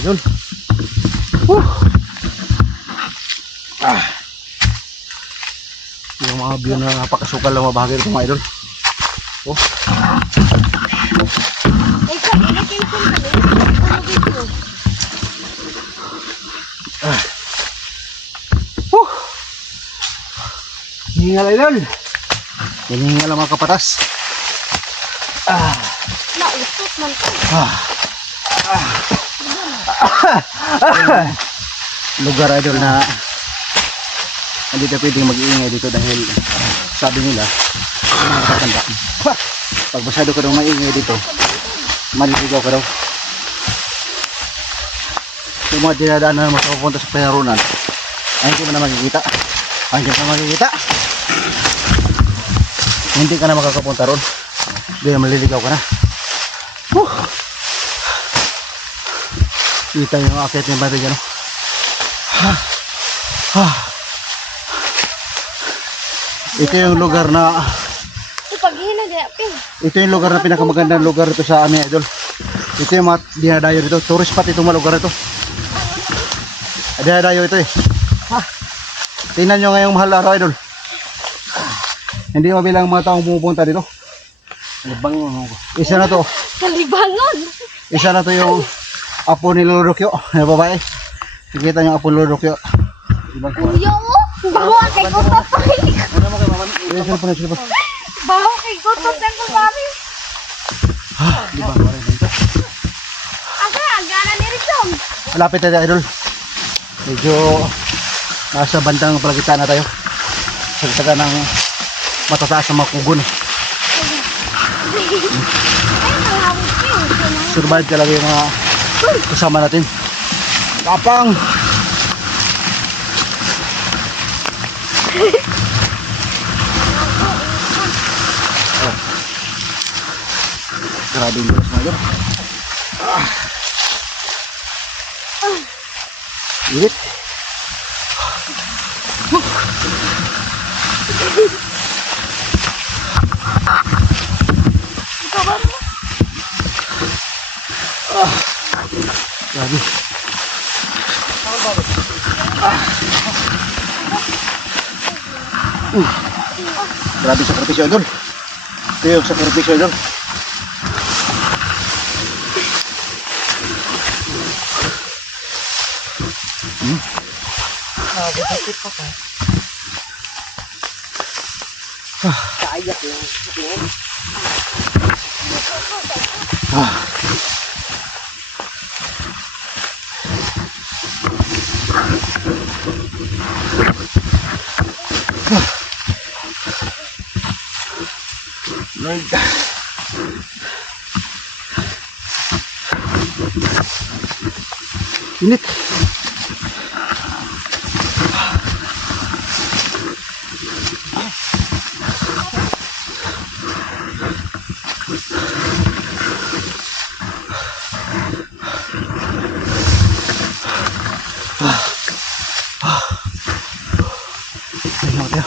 idol. Yung mga view na napakasukal lang mabahagi ito mga idol. Hihingal idol. Hihingal ang mga kapatas. Nausot man ko. Lugar idol na hindi tayo pwedeng mag-iingay dito dahil sabi nila nakakatanda. Pag masyado ka daw maingay dito, maliligaw ka daw. Yung mga dinadaanan na makapunta sa pinarunan ay hindi mo na makikita. Hindi ka na makikita. Hindi ka na makakapunta ron. Hindi na maliligaw ka na. Kita yung akit ng bata dyan. Ito yung lugar na ito yung lugar na pinakamagandang lugar ito sa amin idol. Ito yung mga dinadayo dito. Tourist spot itong mga lugar ito. Dinadayo ito eh. Tingnan nyo ngayong mahal araw idol. Hindi mabilang mga taong pumupunta dito. Isa na to. Kalibangon. Isa na to yung apo ni Lolo Rokyo na babae. Nakikita nyo apo ni Lolo Rokyo. Yo, bawa kay gutot pa. Ano mo kay mama? Sila pa. Bawa kay gutot ang kumari. Libang pa rin dito. Agana ni Rizom. Malapit na tayo idol. Medyo nasa bandang palagitan na tayo. Sagtaga ng matataas na mga kugon. Survive talaga yung mga kasama natin. Kapang! Grabe yung bilas mga idol. Init. Grabe. Grabe sakripisyo idol. Ito yung sakripisyo idol. Kaayak lang. Lord. Init. Ayun tayo.